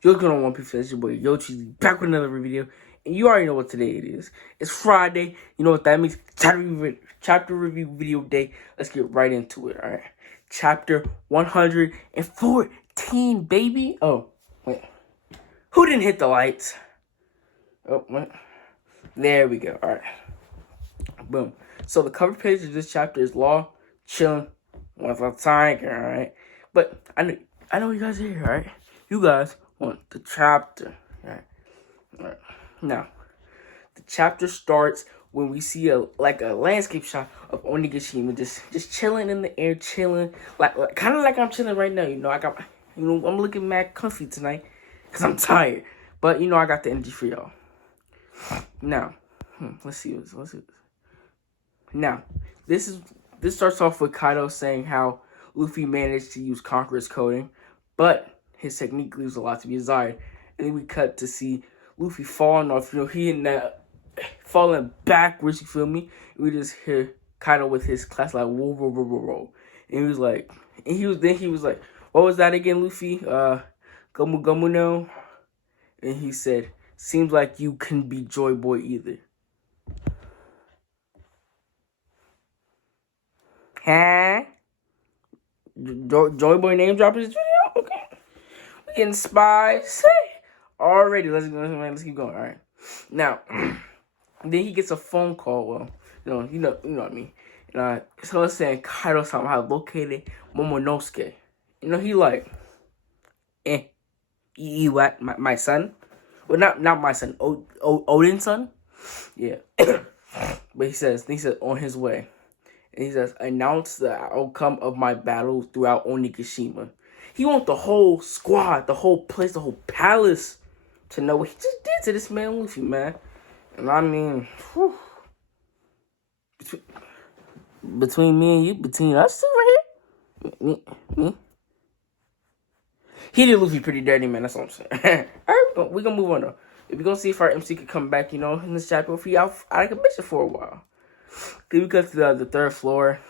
Yo, what's going on, One Piece fans? It's your boy YoTreezzy back with another video, and you already know what today it is. It's Friday. You know what that means? Chapter review video day. Let's get right into it. All right, chapter 114, baby. Oh wait, who didn't hit the lights? Oh wait, there we go. All right, boom. So the cover page of this chapter is Law chilling with a tiger. All right, but I know you guys are here. All right, you guys want the chapter. All right. Now, the chapter starts when we see a landscape shot of Onigashima just chilling in the air, chilling like kind of like I'm chilling right now. I'm looking mad comfy tonight because I'm tired, but I got the energy for y'all. Now, let's see this. Now, this starts off with Kaido saying how Luffy managed to use Conqueror's coding, but his technique leaves a lot to be desired. And then we cut to see Luffy falling off. He in that falling backwards. You feel me? And we just hear Kaido with his class like whoa, whoa, whoa, whoa, whoa. And he was like, what was that again, Luffy? Gomu Gomu no. And he said, seems like you can be Joy Boy either. Huh? Joy Boy name dropping his video? Okay. We getting spies. Already, let's keep going. All right. Now, then he gets a phone call. Well, you know what I mean. So it's saying Kaido somehow located Momonosuke. He like, what? My son? Well, not my son. Odin's son. Yeah. But he says on his way. And he says, announce the outcome of my battle throughout Onigashima. He wants the whole squad, the whole place, the whole palace to know what he just did to this man Luffy, man. And I mean, between me and you, between us two right here, me. He did Luffy pretty dirty, man. That's what I'm saying. All right, we're gonna move on though. We're gonna see if our MC could come back, in this chapter, if he out of commission for a while. Then we go to the third floor,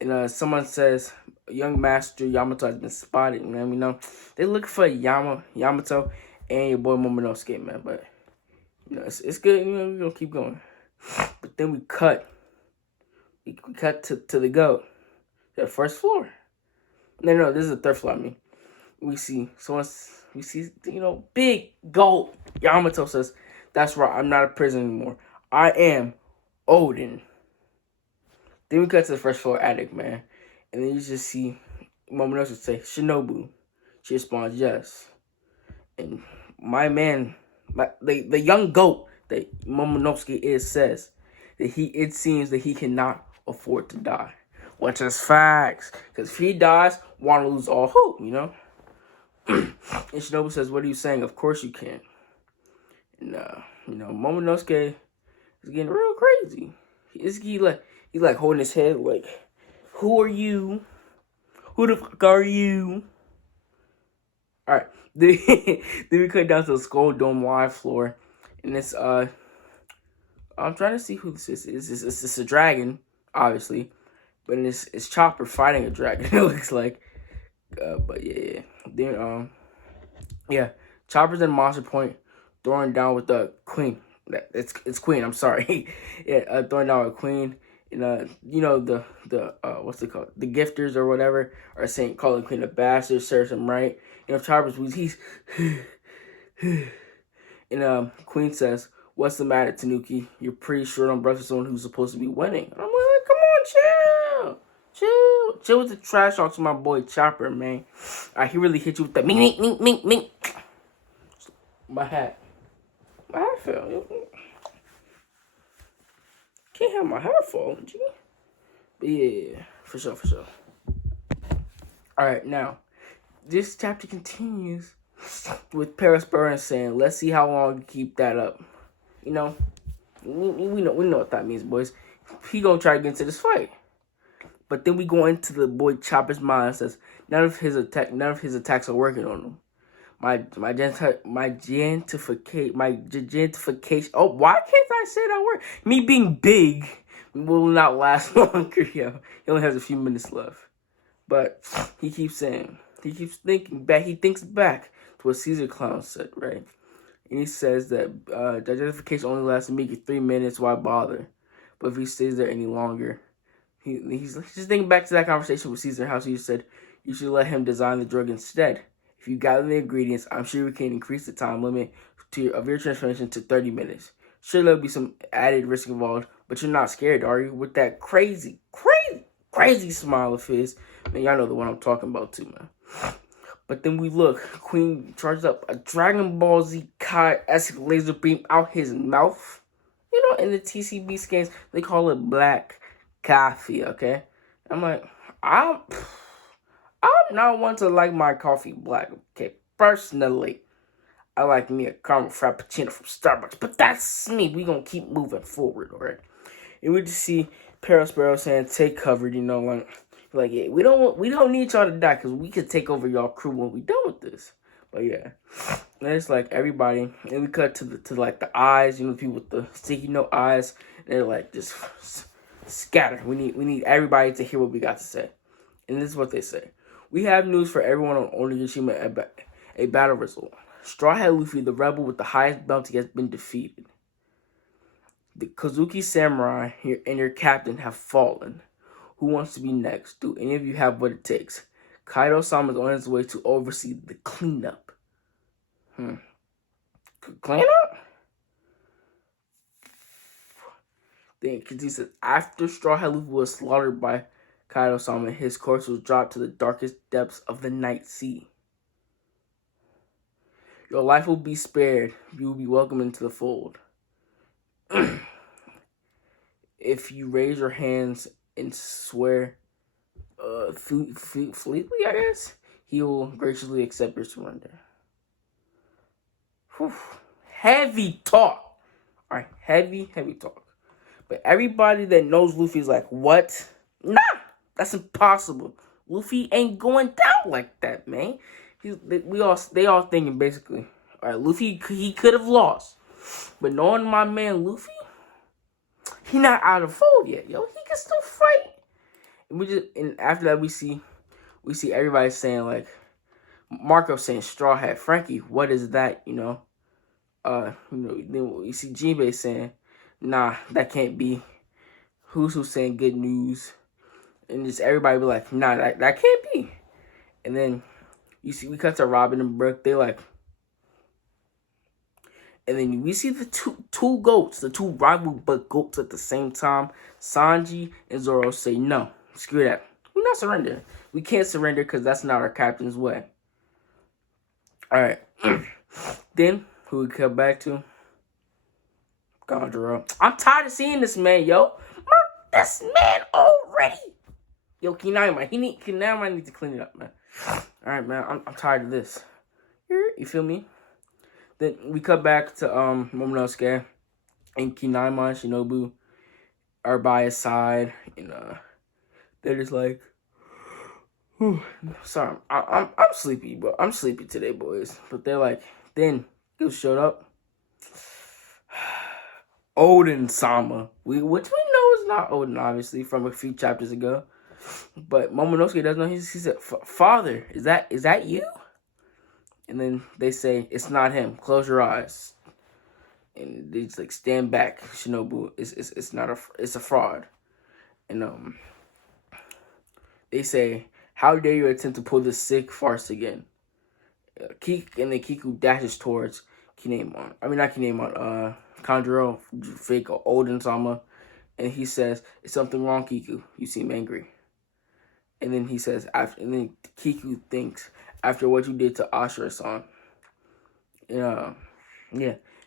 and someone says, young master Yamato has been spotted, man. They look for Yamato and your boy Momonosuke, man. But it's good. We're gonna keep going. But then we cut to the goat, to the first floor. No, this is the third floor. We see big goat. Yamato says, "That's right. I'm not a prisoner anymore. I am Odin." Then we cut to the first floor attic, man. And then you just see Momonosuke say, Shinobu. She responds, yes. And my man, the young goat that Momonosuke says that it seems that he cannot afford to die. Which is facts. Because if he dies, Wano lose all hope, And Shinobu says, what are you saying? Of course you can. And, Momonosuke is getting real crazy. He's like holding his head like, who are you? Who the fuck are you? Alright. Then we cut down to the Skull Dome live floor. And it's I'm trying to see who this is. It's a dragon, obviously. But it's Chopper fighting a dragon, it looks like. But yeah. Then Chopper's in Monster Point, throwing down with the Queen. It's Queen, I'm sorry. Yeah, throwing down with Queen. And the what's it called? The gifters or whatever are calling Queen a bastard, serves him right. Chopper's he's and Queen says, "What's the matter, Tanuki? You're pretty sure I'm brother someone who's supposed to be winning." And I'm like, come on, chill with the trash on to my boy Chopper, man. He really hit you with the mink. My hat fell. Can't have my hair falling, G. But yeah, for sure. Alright, now, this chapter continues with Paris Burns saying, let's see how long you keep that up. We know what that means, boys. He gonna try to get into this fight. But then we go into the boy Chopper's mind and says, none of his attacks are working on him. My gentrification. Oh, why can't I say that word? Me being big will not last longer, yo. He only has a few minutes left. But he keeps thinking back. He thinks back to what Caesar Clown said, right? And he says that identification only lasts a meager 3 minutes. Why bother? But if he stays there any longer, he's just thinking back to that conversation with Caesar, how Caesar said you should let him design the drug instead. If you gather the ingredients, I'm sure we can increase the time limit of your transformation to 30 minutes. Sure, there'll be some added risk involved, but you're not scared, are you? With that crazy smile of his. Man, y'all know the one I'm talking about too, man. But then we look, Queen charges up a Dragon Ball Z Kai-esque laser beam out his mouth. You know, in the TCB scans, they call it black coffee, okay? I'm like, I'm not one to like my coffee black, okay? Personally, I like me a caramel frappuccino from Starbucks, but that's me. We gonna keep moving forward, all right? And we just see Sparrow saying, "Take cover," you know, like yeah, we don't need y'all to die because we could take over y'all crew when we done with this. But yeah, and it's like everybody, and we cut to like the eyes, you know, the people with the sticky note eyes. And they're like just scatter. We need everybody to hear what we got to say, and this is what they say: "We have news for everyone on Onigashima. A battle result. Straw Hat Luffy, the rebel with the highest bounty, has been defeated. The Kozuki Samurai and your captain have fallen. Who wants to be next? Do any of you have what it takes? Kaido-sama is on his way to oversee the cleanup." Cleanup? Then he says, after Straw Hat Luffy was slaughtered by Kaido-sama, his corpse was dropped to the darkest depths of the Night Sea. Your life will be spared. You will be welcomed into the fold. If you raise your hands and swear fleetly, I guess, he will graciously accept your surrender. Whew. Heavy talk. Alright, heavy talk. But everybody that knows Luffy is like, what? Nah, that's impossible. Luffy ain't going down like that, man. They all thinking basically, all right, Luffy, he could have lost, but knowing my man Luffy, he not out of fold yet, yo. He can still fight. And after that we see everybody saying like, Marco saying Straw Hat, Frankie, what is that? Then we see Jinbei saying, nah, that can't be. Who's saying good news, and just everybody be like, nah, that can't be. And then we cut to Robin and Brooke. They like, and then we see the two goats, the two rival but goats at the same time. Sanji and Zoro say, no, screw that. We're not surrendering. We can't surrender because that's not our captain's way. All right. Then who we come back to? Gondoro. I'm tired of seeing this man, yo. Murk this man already. Yo, Kinama needs to clean it up, man. Alright, man, I'm tired of this. You feel me? Then we cut back to Momonosuke and Kinama and Shinobu are by his side, and they're just like, sorry, I'm sleepy, but I'm sleepy today, boys. But they're like, then who showed up? Odin-sama, which we know is not Odin, obviously, from a few chapters ago. But Momonosuke doesn't know. He said, "Father, is that you?" And then they say, "It's not him. Close your eyes." And they just like, stand back, Shinobu. It's a fraud. And they say, "How dare you attempt to pull this sick farce again?" And then Kiku dashes towards Kanjuro, fake Odin-sama, and he says, "Is something wrong, Kiku? You seem angry." And then he says, and then Kiku thinks, after what you did to Ashura-san. Yeah.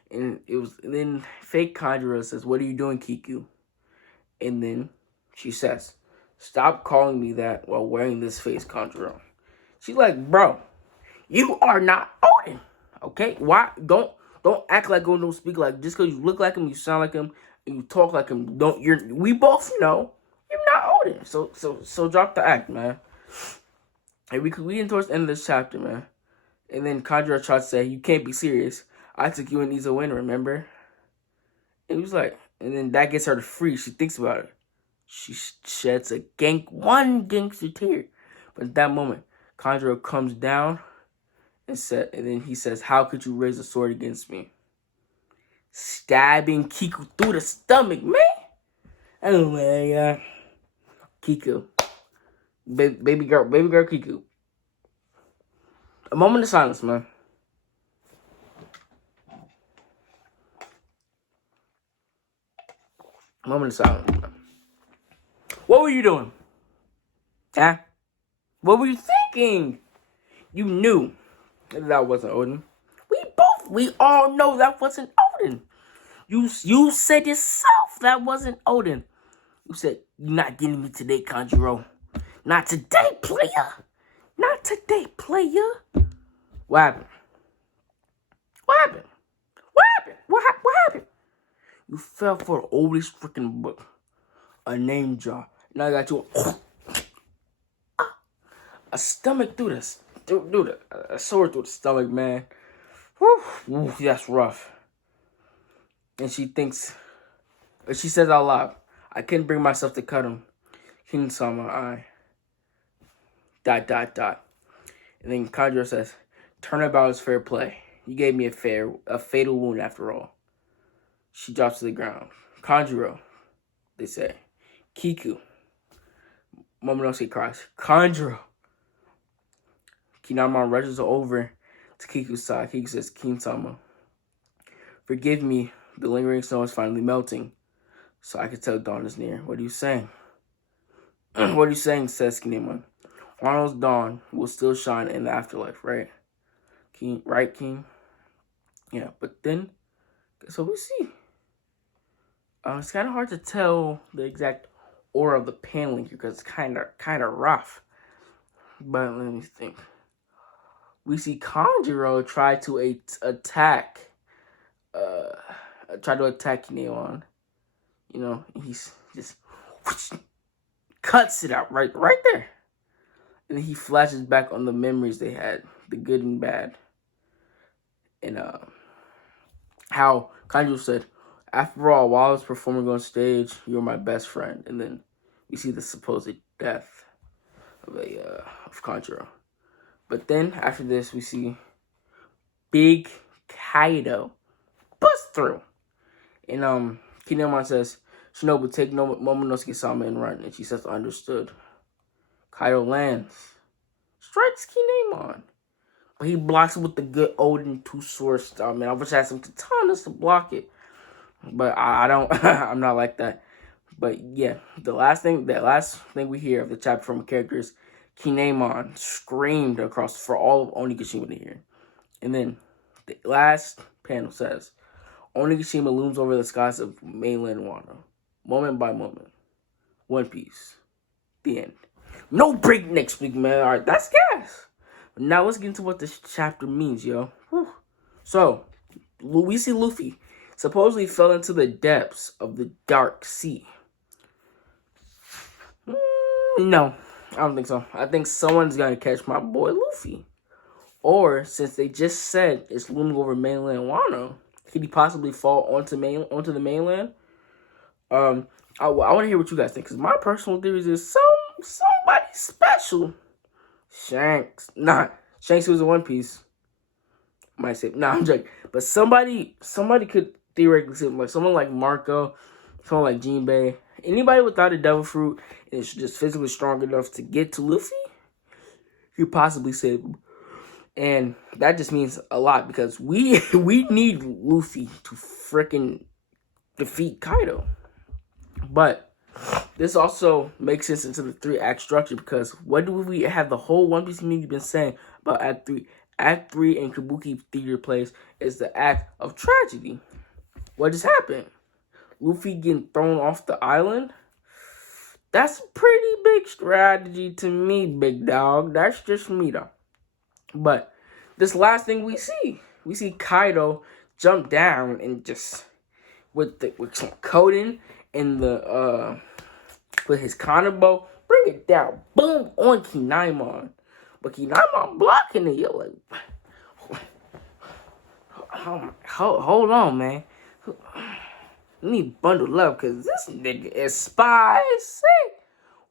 And then fake Kanjuro says, "What are you doing, Kiku?" And then she says, "Stop calling me that while wearing this face, Kanjuro." She's like, "Bro, you are not Odin, okay? Why? Don't act like Odin, don't speak like, just because you look like him, you sound like him, and you talk like him, we both know you're not Odin. So drop the act, man." And we getting towards the end of this chapter, man. And then Kanjuro tries to say, "You can't be serious. I took you and Izo win, remember?" And he was like, and then that gets her to free. She thinks about it. She sheds one gangster tear. But at that moment, Kanjuro comes down and then he says, "How could you raise a sword against me?" Stabbing Kiku through the stomach, man. Oh my god. Kiku. Baby girl Kiku. A moment of silence, man. A moment of silence, man. What were you doing? Huh? What were you thinking? You knew that wasn't Odin. We all know that wasn't Odin. You said yourself that wasn't Odin. You said, "You're not getting me today, Kanjuro. Not today, player. Not today, player." What happened? What happened? What happened? What happened? You fell for the oldest freaking book. A name jar. Now I got you a stomach through this. Dude, a sword through the stomach, man. Whew, that's rough. And she says out loud, "I couldn't bring myself to cut him. King saw my eye. ... And then Kanjuro says, "Turnabout is fair play. You gave me a fatal wound after all." She drops to the ground. "Kanjuro," they say. "Kiku." Momonosuke cries, "Kanjuro." Kinamon rushes over to Kiku's side. Kiku says, "Kin-sama, forgive me. The lingering snow is finally melting, so I can tell dawn is near." "What are you saying?" "What are you saying?" says Kinemon. "Arnold's dawn will still shine in the afterlife, right? King, right, King?" "Yeah, but then, so we see." It's kind of hard to tell the exact order of the paneling here because it's kind of rough. But let me think. We see Kanjuro try to attack Kinemon. You know, he's just cuts it out right there. And then he flashes back on the memories they had, the good and bad. And how Kanjuro said, "After all, while I was performing on stage, you were my best friend." And then we see the supposed death of Kanjuro. But then after this, we see Big Kaido bust through. And Kinemon says, "Shinobu, take Momonosuke-sama and run." And she says, "Understood." Kaido lands, strikes Kinemon, but he blocks it with the good Odin two-sword style. Man, I wish I had some katanas to block it, but I don't. I'm not like that. But yeah, that last thing we hear of the chapter from a character is Kinemon screamed across for all of Onigashima to hear. And then the last panel says, "Onigashima looms over the skies of mainland Wano, moment by moment. One Piece. The end." No break next week, man. All right, that's gas. Now let's get into what this chapter means, yo. Whew. So, we see Luffy supposedly fell into the depths of the dark sea. No, I don't think so. I think someone's gonna catch my boy Luffy. Or, since they just said it's looming over mainland Wano, could he possibly fall onto the mainland? I want to hear what you guys think, because my personal theory is somebody special. Shanks. Nah, Shanks was in One Piece. Might say, nah, I'm joking. But somebody could theoretically say, like someone like Marco, someone like Jinbei, anybody without a devil fruit and is just physically strong enough to get to Luffy, could possibly save him. And that just means a lot, because we need Luffy to freaking defeat Kaido. But this also makes sense into the 3-act structure, because what do we have the whole One Piece community been saying about Act 3? Act 3 in Kabuki Theater Place is the act of tragedy. What just happened? Luffy getting thrown off the island? That's a pretty big strategy to me, big dog. That's just me, though. But this last thing we see Kaido jump down and just with some coding and with his Kanabo, bring it down, boom, on Kinemon. But Kinemon blocking it. You're like, hold on, man. You need bundle up, because this nigga is spicy.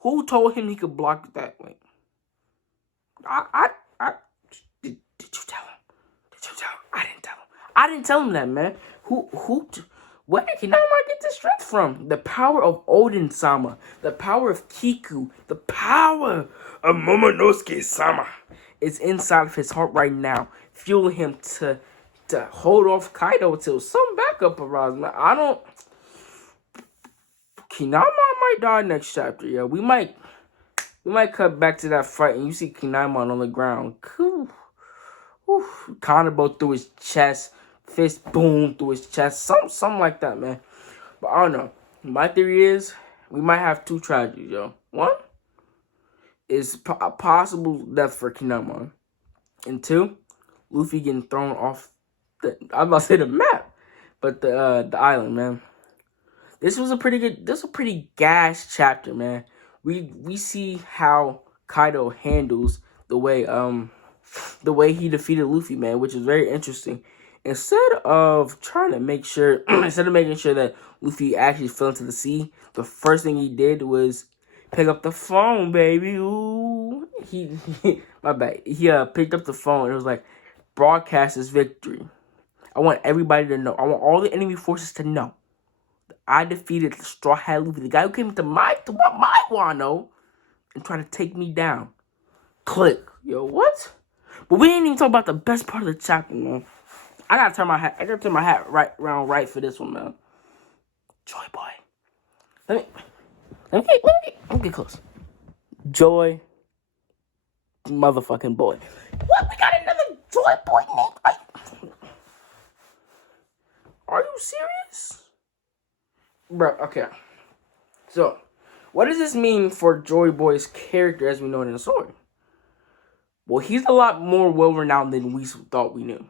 Who told him he could block it that way? Did you tell him? I didn't tell him that, man. Where did Hinamon get this strength from? The power of Odin-sama. The power of Kiku. The power of Momonosuke-sama. It's inside of his heart right now. Fueling him to hold off Kaido till some backup arrives, man. Kinamon might die next chapter, yo. We might cut back to that fight and you see Kinamon on the ground. Kanabo through his chest. Fist boom through his chest. Something like that, man. But I don't know. My theory is we might have two tragedies, yo. One is a possible death for Kinamon. And two, Luffy getting thrown off I was about to say the map. But the island, man. This was a pretty gas chapter, man. We see how Kaido handles the way he defeated Luffy, man, which is very interesting. Instead of making sure that Luffy actually fell into the sea, the first thing he did was pick up the phone, baby. Ooh, my bad. He picked up the phone and it was like, broadcast his victory. I want everybody to know. I want all the enemy forces to know. I defeated the Straw Hat Luffy, the guy who came into my Wano and tried to take me down. Click. Yo, what? But we ain't even talk about the best part of the chapter, man. I gotta turn my hat right for this one, man. Joy Boy. Let me get close. Joy motherfucking Boy. What? We got another Joy Boy name? Are you serious? Bro, okay. So, what does this mean for Joy Boy's character as we know it in the story? Well, he's a lot more well-renowned than we thought we knew.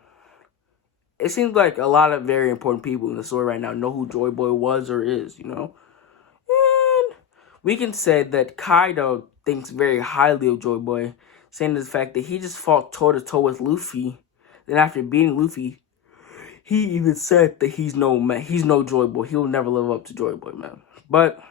It seems like a lot of very important people in the story right now know who Joy Boy was or is, you know? And we can say that Kaido thinks very highly of Joy Boy, saying the fact that he just fought toe-to-toe with Luffy. Then after beating Luffy, he even said that he's no Joy Boy. He'll never live up to Joy Boy, man. But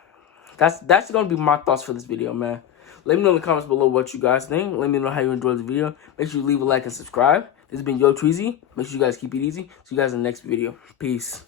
that's gonna be my thoughts for this video, man. Let me know in the comments below what you guys think. Let me know how you enjoyed the video. Make sure you leave a like and subscribe. This has been YoTreezzy. Make sure you guys keep it easy. See you guys in the next video. Peace.